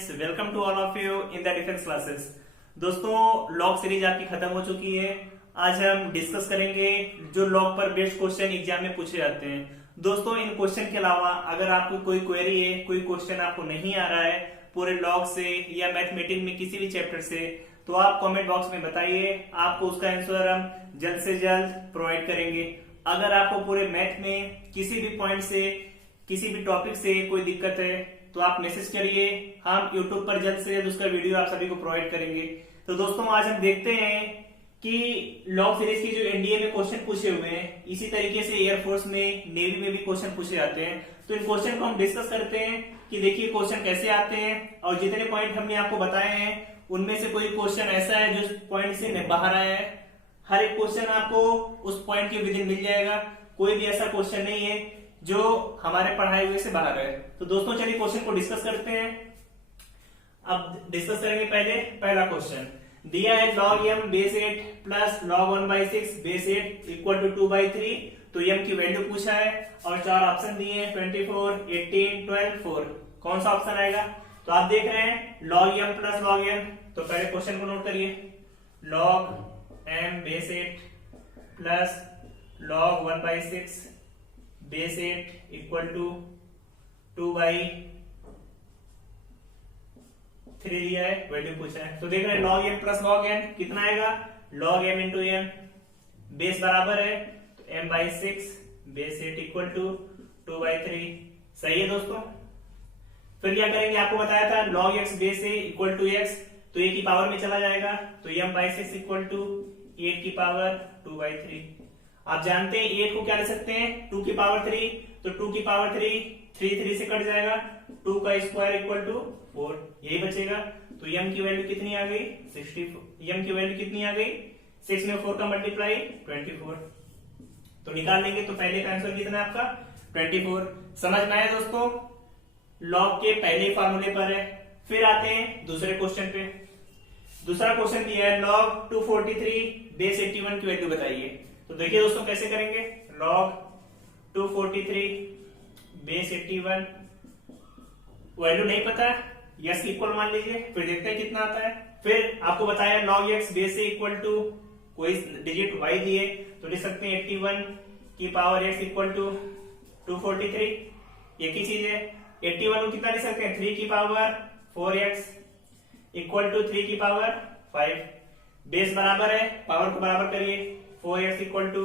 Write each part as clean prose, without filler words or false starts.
Friends, welcome to all of you in the defence classes. दोस्तों, log series आपकी खत्म हो चुकी है। आज हम डिस्कस करेंगे जो लॉग पर बेस्ड क्वेश्चन एग्जाम में पूछे जाते हैं। दोस्तों, इन क्वेश्चन के अलावा अगर आपको कोई क्वेरी है, कोई क्वेश्चन आपको नहीं आ रहा है पूरे लॉग से या मैथमेटिक्स में किसी भी चैप्टर से, तो आप कमेंट बॉक्स में बताइए। आपको उसका आंसर हम जल्द से जल्द प्रोवाइड करेंगे। अगर आपको पूरे मैथ में किसी भी पॉइंट से, किसी भी टॉपिक से कोई दिक्कत है तो आप मैसेज करिए। हम YouTube पर जल्द से जल्द उसका वीडियो आप सभी को प्रोवाइड करेंगे। तो दोस्तों, आज हम देखते हैं कि लॉग सीरीज की जो एनडीए में क्वेश्चन पूछे हुए हैं, इसी तरीके से एयरफोर्स में, नेवी में भी क्वेश्चन पूछे जाते हैं। तो इन क्वेश्चन को हम डिस्कस करते हैं कि देखिए क्वेश्चन कैसे आते हैं, और जितने पॉइंट हमने आपको बताए हैं उनमें से कोई क्वेश्चन ऐसा है जो पॉइंट से बाहर आया है। हर एक क्वेश्चन आपको उस पॉइंट के विदिन मिल जाएगा। कोई भी ऐसा क्वेश्चन नहीं है जो हमारे पढ़ाए हुए से बाहर है। तो दोस्तों, चलिए क्वेश्चन को डिस्कस करते हैं। अब डिस्कस करेंगे पहला क्वेश्चन दिया है log m base 8 plus log 1/6 base 8 equal to 2/3। तो m की वैल्यू पूछा है और चार ऑप्शन दिए हैं 24, 18, 12, 4। कौन सा ऑप्शन आएगा? तो आप देख रहे हैं log m plus log n। तो पहले क्वेश्चन को नोट करिए, log m base 8 plus log 1/6 base 8 equal to 2/3 दिया है, वैल्यू पूछा है। तो देख रहे हैं log m plus log n कितना आएगा? log m into n, base बराबर है तो m/6 बेस 8 इक्वल टू 2/3। सही है दोस्तों। फिर क्या करेंगे, आपको बताया था log x base a equal to x, तो a की पावर में चला जाएगा तो m/6 इक्वल टू 8 की पावर 2/3। आप जानते हैं 8 को क्या ले सकते हैं 2 की पावर 3, तो 2 की पावर 3 से कट जाएगा, 2 का स्क्वायर इक्वल टू 4, यही बचेगा। तो m की वैल्यू कितनी आ गई? 64। m की वैल्यू कितनी आ गई? 6 में 4 का मल्टीप्लाई 24। तो निकाल लेंगे तो पहले का आंसर कितना है आपका? 24। समझ में आया दोस्तों? लॉग के पहले फार्मूले पर है। फिर आते हैं दूसरे क्वेश्चन पे। दूसरा क्वेश्चन दिया है log 243 बेस 81 की वैल्यू बताइए। तो देखिए दोस्तों कैसे करेंगे, log 243 बेस 81, वैल्यू नहीं पता, यस इक्वल मान लीजिए, फिर देखते हैं कितना आता है। फिर आपको बताया log x बेस से इक्वल टू कोई डिजिट y दिए तो लिख सकते हैं 81 की पावर x इक्वल टू 243। एक ही चीज है, 81 को कितना लिख सकते हैं? 3 की पावर 4x इक्वल टू 3 की पावर 5। बेस बराबर है, पावर को बराबर करिए, 4x इक्वल टू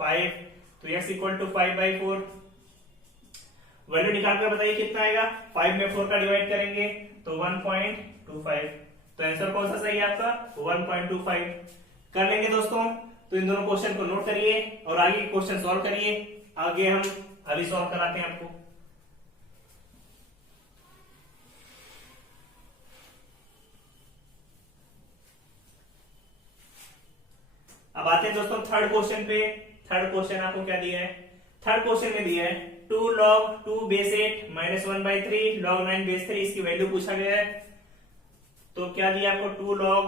5, तो x इक्वल टू 5/4। वैल्यू निकाल कर बताइए कितना आएगा। 5 में 4 का डिवाइड करेंगे तो 1.25। तो आंसर कौन सा सही है आपका? 1.25 कर लेंगे दोस्तों। तो इन दोनों क्वेश्चन को नोट करिए और आगे क्वेश्चन सॉल्व करिए। आगे हम अभी सॉल्व कराते हैं आपको। अब आते हैं दोस्तों थर्ड क्वेश्चन पे। थर्ड क्वेश्चन आपको क्या दिया है? थर्ड क्वेश्चन में दिया है 2 log 2 base 8 minus 1/3 log 9 base 3, इसकी वैल्यू पूछा गया है। तो क्या दिया आपको? 2 log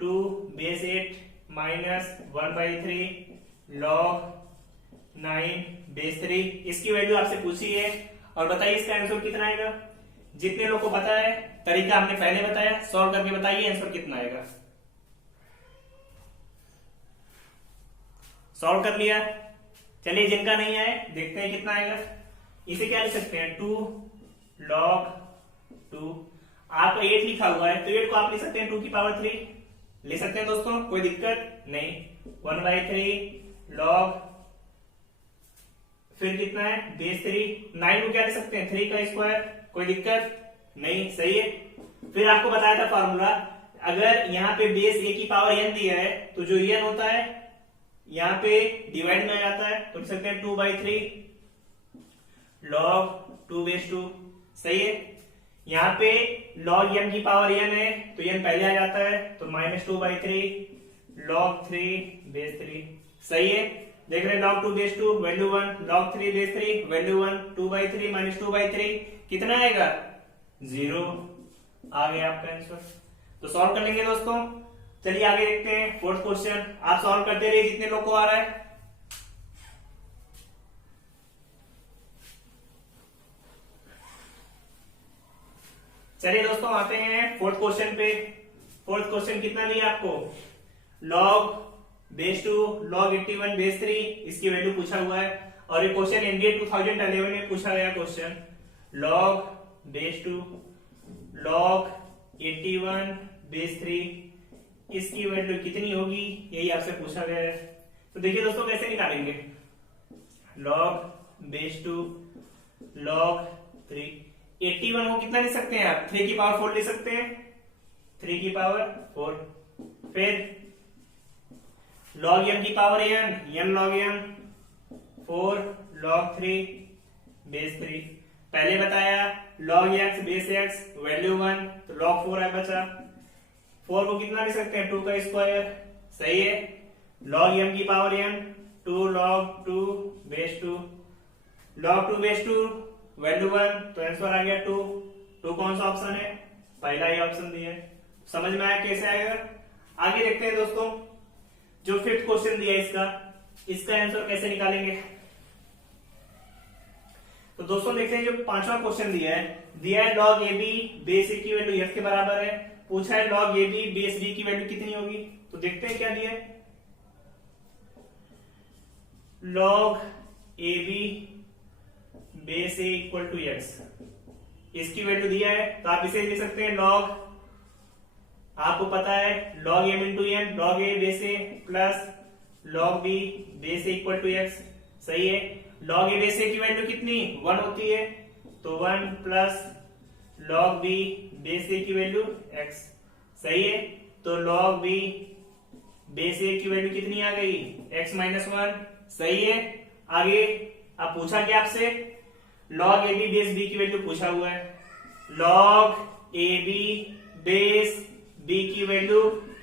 2 base 8 minus 1/3 log 9 base 3, इसकी वैल्यू आपसे पूछी है और बताइए इसका आंसर कितना आएगा। जितने लोग को पता है, तरीका हमने पहले बताया, सॉल्व करके बताइए आंसर कितना आएगा। सॉल्व कर लिया। चलिए जिनका नहीं आए देखते हैं कितना आएगा। इसे क्या लिख सकते हैं? 2 log 2, आपका 8 लिखा हुआ है तो 8 को आप लिख सकते हैं 2 की पावर 3, ले सकते हैं दोस्तों, कोई दिक्कत नहीं। 1/3 log, फिर कितना है? बेस 3। 9 को क्या लिख सकते हैं? 3 का स्क्वायर, कोई दिक्कत नहीं, सही है। फिर आपको बताया था फॉर्मूला, अगर यहाँ पे बेस a की पावर n दिया है तो जो n होता है यहाँ पे डिवाइड में आ जाता है, तो लिख सकते हैं 2/3 log 2 बेस 2, सही है। यहाँ पे log m की पावर n है तो n पहले आ जाता है, तो -2/3 log 3 बेस 3, सही है। देख रहे हैं log 2 base 2 value 1, log 3 base 3 value 1, 2/3 minus 2/3 कितना आएगा? 0 आ गया आपका आंसर। तो सॉल्व कर लेंगे दोस्तों। चलिए आगे देखते हैं फोर्थ क्वेश्चन। आप सॉल्व करते रहिए जितने लोग को आ रहा है। चलिए दोस्तों आते हैं फोर्थ क्वेश्चन पे। फोर्थ क्वेश्चन कितना दिया आपको, log बेस 2 log 81 बेस 3 इसकी वैल्यू पूछा हुआ है। और ये क्वेश्चन एनडीए 2011 में पूछा गया question, log base 2 log 81 base 3 इसकी वैल्यू कितनी होगी, यही आपसे पूछा गया है। तो देखिए दोस्तों कैसे निकालेंगे, log बेस 2 log 3, 81 को कितना लिख सकते हैं आप, 3 की पावर 4 लिख सकते हैं, 3 की पावर 4। फिर log m की power n log m 4 log 3 base 3। पहले बताया log x base x value 1 तो log 4 है बचा। 4 को कितना लिख सकते हैं, 2 का स्क्वायर, सही है। log m की power n 2 log 2 base 2, log 2 base 2 value 1 तो आंसर आ गया 2। 2 कौन सा ऑप्शन है, पहला ही ऑप्शन दिया है। समझ में आया कैसे आएगा। आगे देखते हैं दोस्तों, जो फिफ्थ क्वेश्चन दिया इसका आंसर कैसे निकालेंगे। तो दोस्तों देखते हैं जो पांचवा क्वेश्चन दिया है log ab बेस a की वैल्यू x के बराबर है। पूछा है log ab बेस b की वैल्यू कितनी होगी। तो देखते हैं क्या दिया है, log ab base a equal to x, इसकी वैल्यू दिया है तो आप इसे लिख सकते हैं log, आपको पता है log m into n log a base a plus log b base a equal to x, सही है। log a बेस a की वैल्यू कितनी 1 होती है तो 1 plus log b base a की वैल्यू x, सही है। तो log b बेस a की वैल्यू कितनी आ गई, x माइनस 1, सही है। आगे अब पूछा क्या आपसे, log ab बेस b की वैल्यू पूछा हुआ है। log ab बेस b की वैल्यू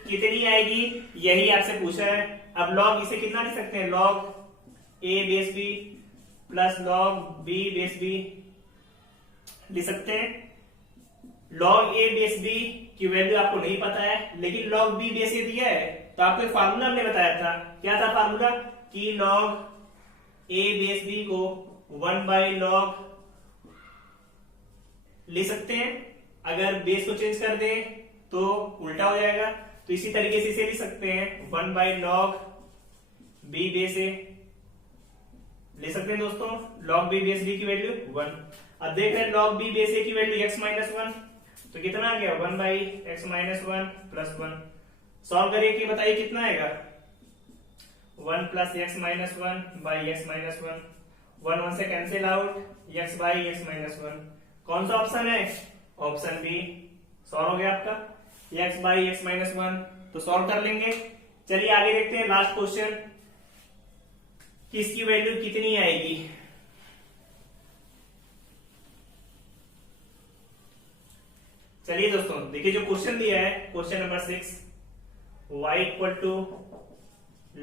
कितनी आएगी, यही आपसे पूछा है। अब log इसे कितना लिख सकते हैं, log a base b plus log b base b लिख सकते हैं। log a बेस b की वैल्यू आपको नहीं पता है, लेकिन log b बेस a दिया है। तो आपको एक फार्मूला हमने बताया था, क्या था फार्मूला, कि log a बेस b को 1 बाई log ले सकते हैं। अगर बेस को चेंज कर दे तो उल्टा हो जाएगा, तो इसी तरीके से इसे लिख सकते हैं 1 by log b base a ले सकते हैं दोस्तों। log b बेस b की वैल्यू 1। अब देख रहे हैं log b बेस a की वैल्यू x माइनस 1, तो कितना आ गया 1 by x minus 1 plus 1। Solve करिए कि बताइए कितना आएगा, 1 plus x minus 1 by x minus 1, 1 से cancel out, x by x minus 1। कौन सा ऑप्शन है, ऑप्शन बी। सॉल्व हो गया आपका x बाई x माइनस 1, तो सॉल्व कर लेंगे। चलिए आगे देखते हैं लास्ट क्वेश्चन, किसकी वैल्यू कितनी आएगी। चलिए दोस्तों देखिए जो क्वेश्चन दिया है, question number 6, y equal to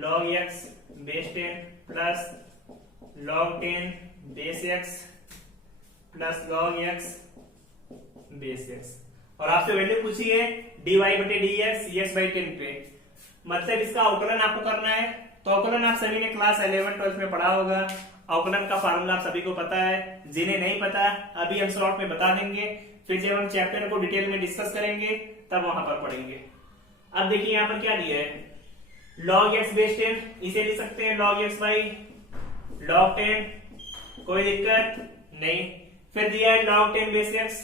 log x base 10 plus log 10 base x plus log x base x, और आपसे वैल्यू पूछी है dy बटे dx x बाई 10 पे। मतलब इसका अवकलन आपको करना है। तो अवकलन आप सभी ने क्लास 11-12 में पढ़ा होगा। अवकलन का फार्मूला आप सभी को पता है, जिन्हें नहीं पता अभी हम शॉर्ट में बता देंगे, फिर जब हम चैप्टर को डिटेल में डिस्कस करेंगे तब वहां पर पढ़ेंगे। अब देखिए यहाँ पर क्या दिया है, log x बेस 10, इसे लिख सकते हैं log x बाई log 10, कोई दिक्कत नहीं। फिर दिया है log 10 बेस x,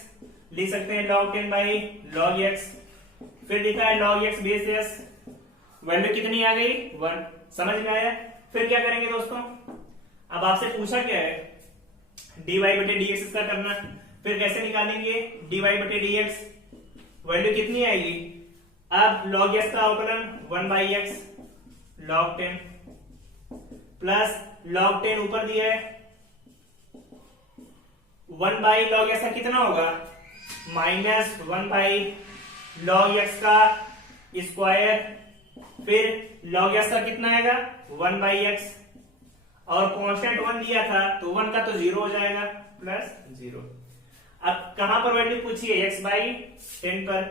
लिख सकते हैं log 10 बाई log x। फिर लिखा है log x base s, value कितनी आ गई 1, समझ में आया। फिर क्या करेंगे दोस्तों, अब आपसे पूछा क्या है, dy बटे dx इसका करना। फिर कैसे निकालेंगे, dy बटे dx वैल्यू कितनी आएगी, अब log s का अवकलन 1 by x log 10 plus log 10 ऊपर दिया है 1 बाई log x का कितना होगा, माइनस 1 बाई log x का स्क्वायर। फिर log x का कितना आएगा 1 बाई x, और कांस्टेंट 1 दिया था तो 1 का तो 0 हो जाएगा प्लस 0। अब कहां पर वैल्यू पूछी है, x बाई 10 पर,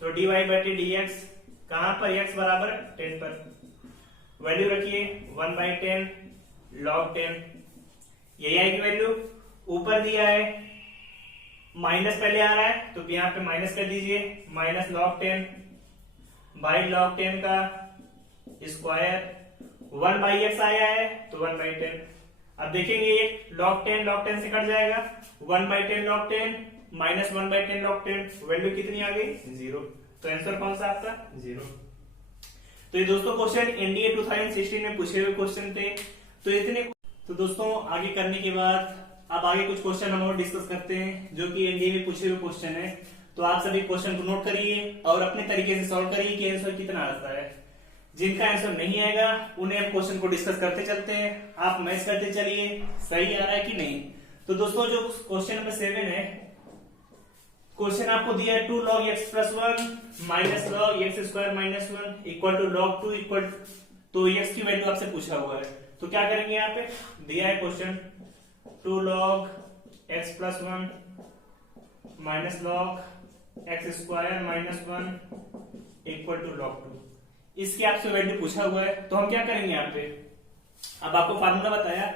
तो dy बटे dx कहां पर, x बराबर 10 पर वैल्यू रखिए 1 बाई 10 log 10, यही आएगी वैल्यू। ऊपर दिया है माइनस पहले आ रहा है तो यहाँ पे माइनस कर दीजिए, माइनस log 10 बाई log 10 का स्क्वायर, 1 बाई एक्स आया है तो 1 बाई 10। अब देखेंगे ये log 10 से कट जाएगा, 1 by 10 log 10 minus 1 by 10 log 10, value कितनी आ गई? 0। तो आंसर कौन सा आपका? 0। तो ये दोस्तों क्वेश्चन एनडीए 2016 में पूछे हुए क्वेश्चन थे। तो इतने, तो दोस्तों आगे करने के बाद अब आगे कुछ क्वेश्चन हम और डिस्कस करते हैं जो कि एनडीए में पूछे हुए क्वेश्चन है। तो आप सभी क्वेश्चन को नोट करिए और अपने तरीके से सॉल्व करिए कि आंसर कितना आता है। जिनका आंसर नहीं आएगा उन्हें हम क्वेश्चन को डिस्कस करते चलते हैं, आप मैच करते चलिए सही आ रहा है कि नहीं। तो दोस्तों जो क्वेश्चन नंबर 7 है, क्वेश्चन आपको दिया है 2 log x plus 1 minus log x square minus 1 equal to log 2 equal, तो x की वैल्यू आपसे पूछा हुआ है। तो क्या करेंगे, यहाँ पे दिया है question 2 log x plus 1 minus log x square minus 1 equal to log 2, इसकी आपसे वैल्यू पूछा हुआ है। तो हम क्या करेंगे यहाँ पे, अब आपको फार्मूला बताया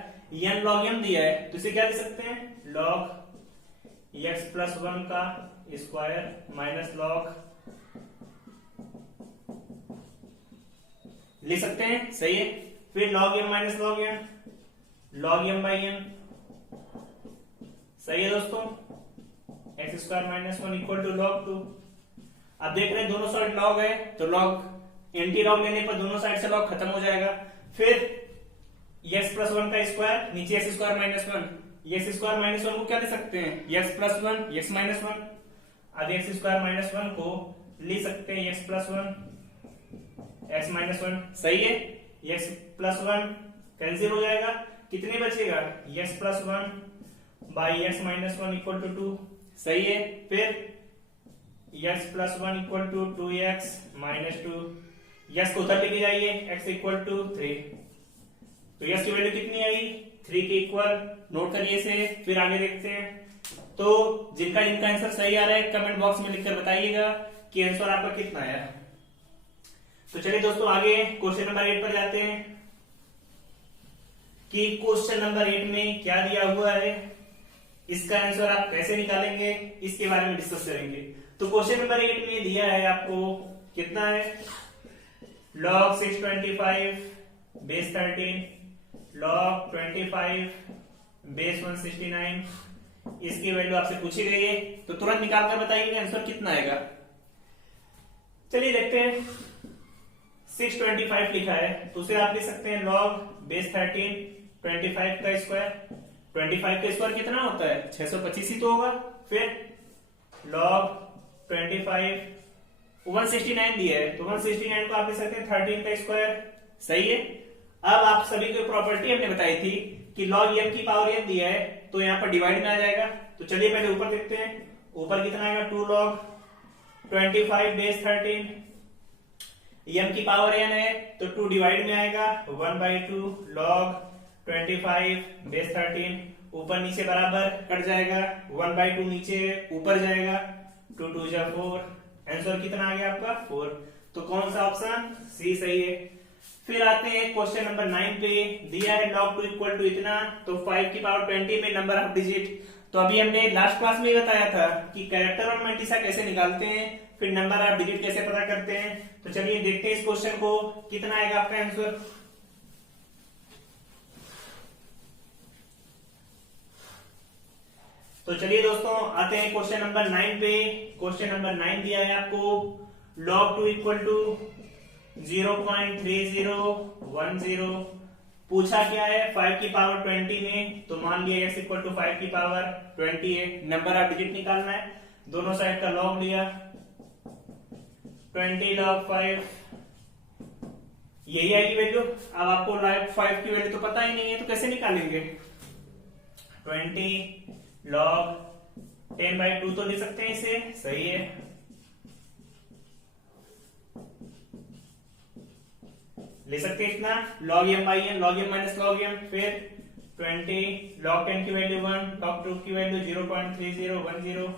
n log m दिया है तो इसे क्या लिख सकते हैं, log x प्लस 1 का स्क्वायर माइनस log लिख सकते हैं, सही है। फिर log m minus log m, log m by m, सही है दोस्तों, x square minus 1 equal to log 2। अब देख रहे हैं दोनों साइड log है तो log एंटी लॉग लेने पर दोनों साइड से log खत्म हो जाएगा। फिर x प्लस 1 का स्क्वायर, नीचे x square minus 1, x square minus 1 को क्या लिख सकते हैं, x प्लस 1 x माइनस 1। अब x स्क्वायर माइनस 1 को लिख सकते हैं x प्लस 1 x माइनस 1, सही है। x प्लस 1 कैंसिल हो जाएगा, कितने बचेगा, x plus 1 by x minus 1 equal to 2, सही है। फिर x plus 1 equal to 2x minus 2, यस को उधर लेके जाइए, x इक्वल टू 3, तो यस की वैल्यू कितनी आई, 3 के इक्वल, नोट करिए इसे। फिर आगे देखते हैं। तो जिनका आंसर सही आ रहा है कमेंट बॉक्स में लिखकर बताइएगा कि आंसर आपका कितना आया। तो चलिए दोस्तों आगे क्वेश्चन नंबर 8 पर जाते हैं कि क्वेश्चन नंबर 8 में क्या दिया हुआ है, इसका आंसर आप कैसे निकालेंगे, इसके बारे में डिस्कस करेंगे। तो क्वेश्चन नंबर 8 में दिया है आपको कितना है, log 625 बेस 13, log 25 बेस 169, इसकी वैल्यू आपसे पूछी गई है तो तुरंत निकाल कर बताइए आंसर कितना आएगा। चलिए देखते हैं, 625 लिखा है तो उसे आप लिख सकते हैं log बेस 13 25 का स्क्वायर, 25 का स्क्वायर कितना होता है, 625 ही तो होगा। फिर log 25 169 दिया है तो 169 को आप लिख सकते हैं 13 का स्क्वायर, सही है। अब आप सभी को प्रॉपर्टी हमने बताई थी कि log m की पावर n दिया है तो यहाँ पर डिवाइड में आ जाएगा। तो चलिए पहले ऊपर देखते हैं, ऊपर कितना आएगा, 2 log 25 बेस 13, m की पावर n है तो 2 डिवाइड में आएगा, 1/2 log 25 बेस 13, ऊपर नीचे बराबर कट जाएगा, 1/2 नीचे ऊपर जाएगा, 2 2 जा 4, आंसर कितना आ गया आपका 4। तो कौन सा ऑप्शन, सी सही है। फिर आते हैं क्वेश्चन नंबर 9 पे, दिया है log 2 इक्वल टू इतना, तो 5 की पावर 20 में नंबर ऑफ डिजिट। तो अभी हमने लास्ट क्लास में बताया था कि कैरेक्टर और मल्टीसा कैसे निकालते हैं, फिर नंबर ऑफ डिजिट कैसे पता करते हैं। तो चलिए देखते हैं इस क्वेश्चन को, कितना आएगा आपका आंसर। तो चलिए दोस्तों आते हैं क्वेश्चन नंबर 9 पे। क्वेश्चन नंबर 9 दिया है आपको log 2 इक्वल टू 0.3010, पूछा क्या है 5 की पावर 20 में, तो मान लिया x इक्वल टू 5 की पावर 20 है, नंबर ऑफ डिजिट निकालना है, दोनों साइड का log लिया, 20 log 5, यही आएगी वैल्यू। अब आपको log 5 की वैल्यू तो पता ही नहीं है तो कैसे निकालेंगे, 20 log 10/2 तो लिख सकते हैं इसे, सही है। ले सकते हैं इतना, log m by n, log m minus log m, फिर 20 log 10 की वैल्यू 1, log 2 की वैल्यू 0.3010,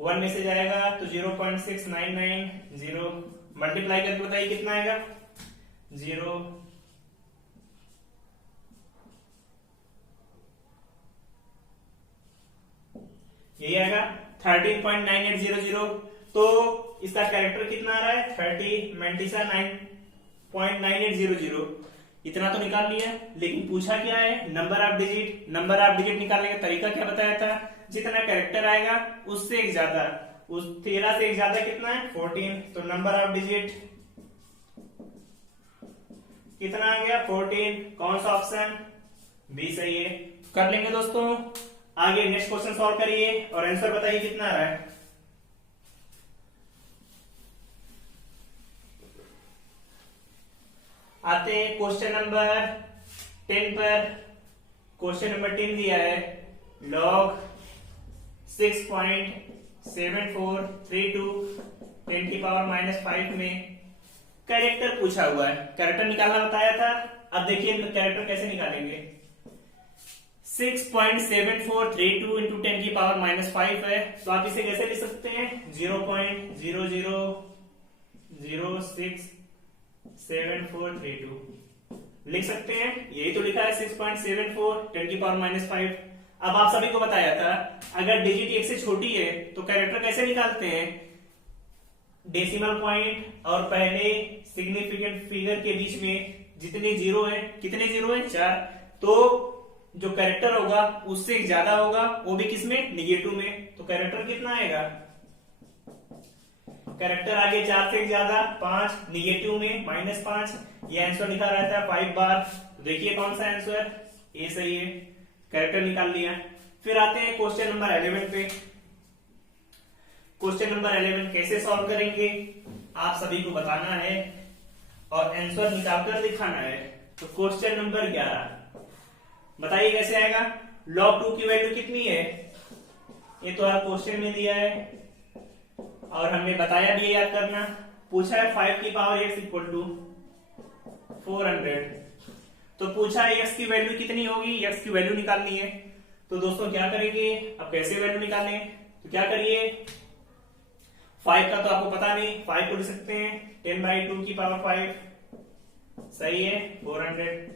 1 में से जाएगा तो 0.6990, मल्टीप्लाई करके बताइए कितना आएगा, 0 0.6990 यही आएगा 13.9800। तो इसका कैरेक्टर कितना आ रहा है 9.9800। इतना तो निकाल लिया, लेकिन पूछा क्या है number of digit. Number of digit निकालने का तरीका क्या बताया था, जितना कैरेक्टर आएगा उससे एक ज्यादा, उस 13 से एक ज्यादा कितना है 14। तो नंबर ऑफ डिजिट कितना आ गया 14। कौन सा ऑप्शन बी सही है। कर लेंगे दोस्तों। आगे नेक्स्ट क्वेश्चन सॉल्व करिए और आंसर बताइए कितना आ रहा है। आते हैं क्वेश्चन नंबर 10 पर। क्वेश्चन नंबर 10 दिया है log 6.7432 10 की पावर -5 में कैरेक्टर पूछा हुआ है। कैरेक्टर निकालना बताया था। अब देखिए कैरेक्टर कैसे निकालेंगे। 6.7432 इंटू 10 की पावर -5 है, तो आप इसे कैसे लिख सकते हैं 0.00067432 लिख सकते हैं। यही तो लिखा है 6.74 10 की पावर -5। अब आप सभी को बताया था अगर डिजिट एक से छोटी है तो कैरेक्टर कैसे निकालते हैं, डेसिमल पॉइंट और पहले सिग्निफिकेंट फिगर के बीच में जितने जीरो है, कितने जीरो है 4, तो जो कैरेक्टर होगा उससे एक ज्यादा होगा, वो भी किसमें निगेटिव में। तो कैरेक्टर कितना आएगा, कैरेक्टर आगे 4 से एक ज्यादा 5, निगेटिव में -5। ये आंसर लिखा रहता है 5 बार। तो देखिए कौन सा आंसर ए सही है। कैरेक्टर निकाल लिया। फिर आते हैं क्वेश्चन नंबर 11 पे। क्वेश्चन नंबर 11 कैसे सॉल्व करेंगे आप सभी को बताना है और आंसर निकालकर दिखाना है। तो क्वेश्चन नंबर 11 बताइए कैसे आएगा। log 2 की वैल्यू कितनी है, ये तो आप क्वेश्चन में दिया है और हमने बताया भी याद करना। पूछा है 5 की पावर x इक्वल टू 400। तो पूछा है x की वैल्यू कितनी होगी, x की वैल्यू निकालनी है। तो दोस्तों क्या करेंगे, अब कैसे वैल्यू निकालें, तो क्या करिए 5 का तो आपको पता नहीं, 5 को लिख सकते हैं 10/2 की पावर 5 सही है 400।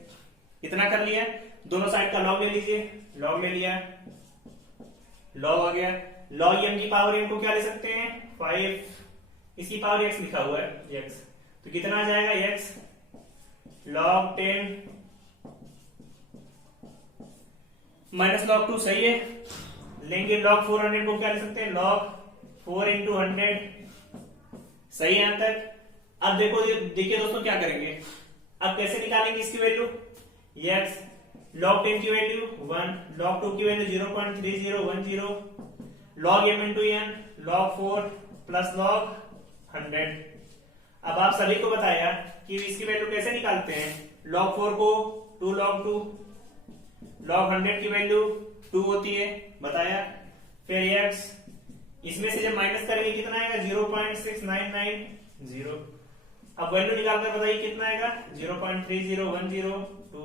इतना कर लिया। दोनों साइड का लॉग ले लीजिए, लॉग ले लिया, लॉग आ गया। लॉग m की पावर m को क्या ले सकते हैं 5, इसकी पावर x लिखा हुआ है x, तो कितना आ जाएगा x log 10 माइनस log 2 सही है। लेंगे log 400 को क्या ले सकते हैं log 4 into 100 सही है यहां तक। अब देखिए दोस्तों क्या करेंगे, अब कैसे निकालेंगे इसकी वैल्यू x log 10 की वैल्यू 1, log 2 की value 0.3010, log m into n log 4 plus log 100। अब आप सभी को बताया कि इसकी वैल्यू कैसे निकालते हैं। log 4 को 2 log 2, log 100 की वैल्यू 2 होती है बताया। फिर x इसमें से जब माइनस करेंगे कितना आएगा 0.6990। अब वैल्यू निकालकर बताइए कितना आएगा 0.30102, तो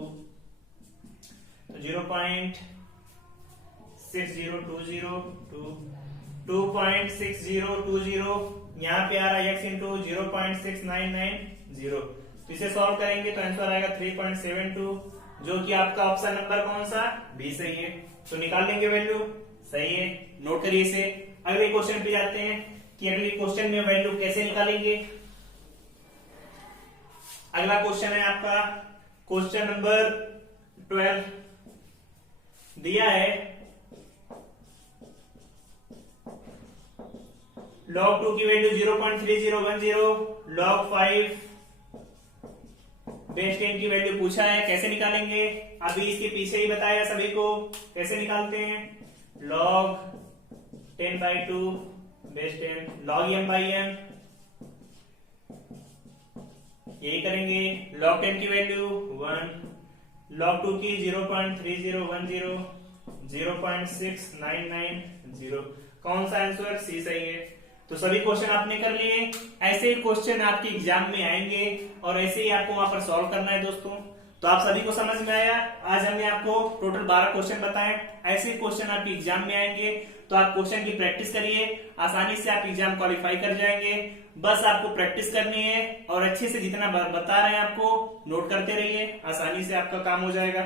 0.6020 2.6020 यहाँ पे आ रहा है x इंटू 0.6990। तो इसे सॉल्व करेंगे तो आंसर आएगा 3.72, जो कि आपका ऑप्शन नंबर कौन सा बी सही है। तो निकाल लेंगे वैल्यू सही है। नोट करिए इसे। अगले क्वेश्चन पे जाते हैं कि अगले क्वेश्चन में वैल्यू कैसे निकालेंगे। अगला क्वेश्चन है आपका क्वेश्चन नंबर 12 दिया है log 2 की वैल्यू 0.3010, log 5 बेस 10 की वैल्यू पूछा है, कैसे निकालेंगे अभी इसके पीछे ही बताया सभी को कैसे निकालते हैं। log 10/2 बेस 10 log m/m यही करेंगे। log 10 की वैल्यू 1, log 2 की 0.3010, 0.6990। कौन सा आंसर सी सही है। तो सभी क्वेश्चन आपने कर लिए। ऐसे ही क्वेश्चन आपके एग्जाम में आएंगे और ऐसे ही आपको वहां पर सॉल्व करना है दोस्तों। तो आप सभी को समझ में आया। आज हमने आपको टोटल 12 क्वेश्चन बताए। ऐसे ही क्वेश्चन आपके एग्जाम में आएंगे तो आप क्वेश्चन की प्रैक्टिस करिए, आसानी से आप एग्जाम क्वालिफाई कर जाएंगे। बस आपको प्रैक्टिस करनी है और अच्छे से जितना बता रहे हैं आपको नोट करते रहिए, आसानी से आपका काम हो जाएगा।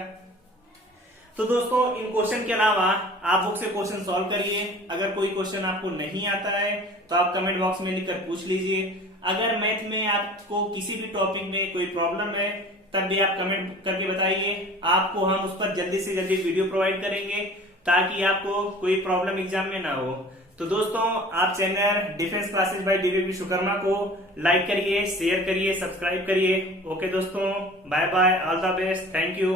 तो दोस्तों इन क्वेश्चन के अलावा आप बुक से क्वेश्चन सॉल्व करिए। अगर कोई क्वेश्चन आपको नहीं आता है तो आप कमेंट बॉक्स में लिखकर पूछ लीजिए। अगर मैथ में आपको किसी भी टॉपिक में कोई प्रॉब्लम है तब भी आप कमेंट करके बताइए, आपको हम उस पर जल्दी से जल्दी वीडियो प्रोवाइड करेंगे ताकि आपको कोई प्रॉब्लम एग्जाम में ना हो। तो दोस्तों आप channel defence classes by D V Vishwakarma को लाइक करिए, शेयर करिए, सब्सक्राइब करिए। ओके दोस्तों, bye bye, all the best, thank you.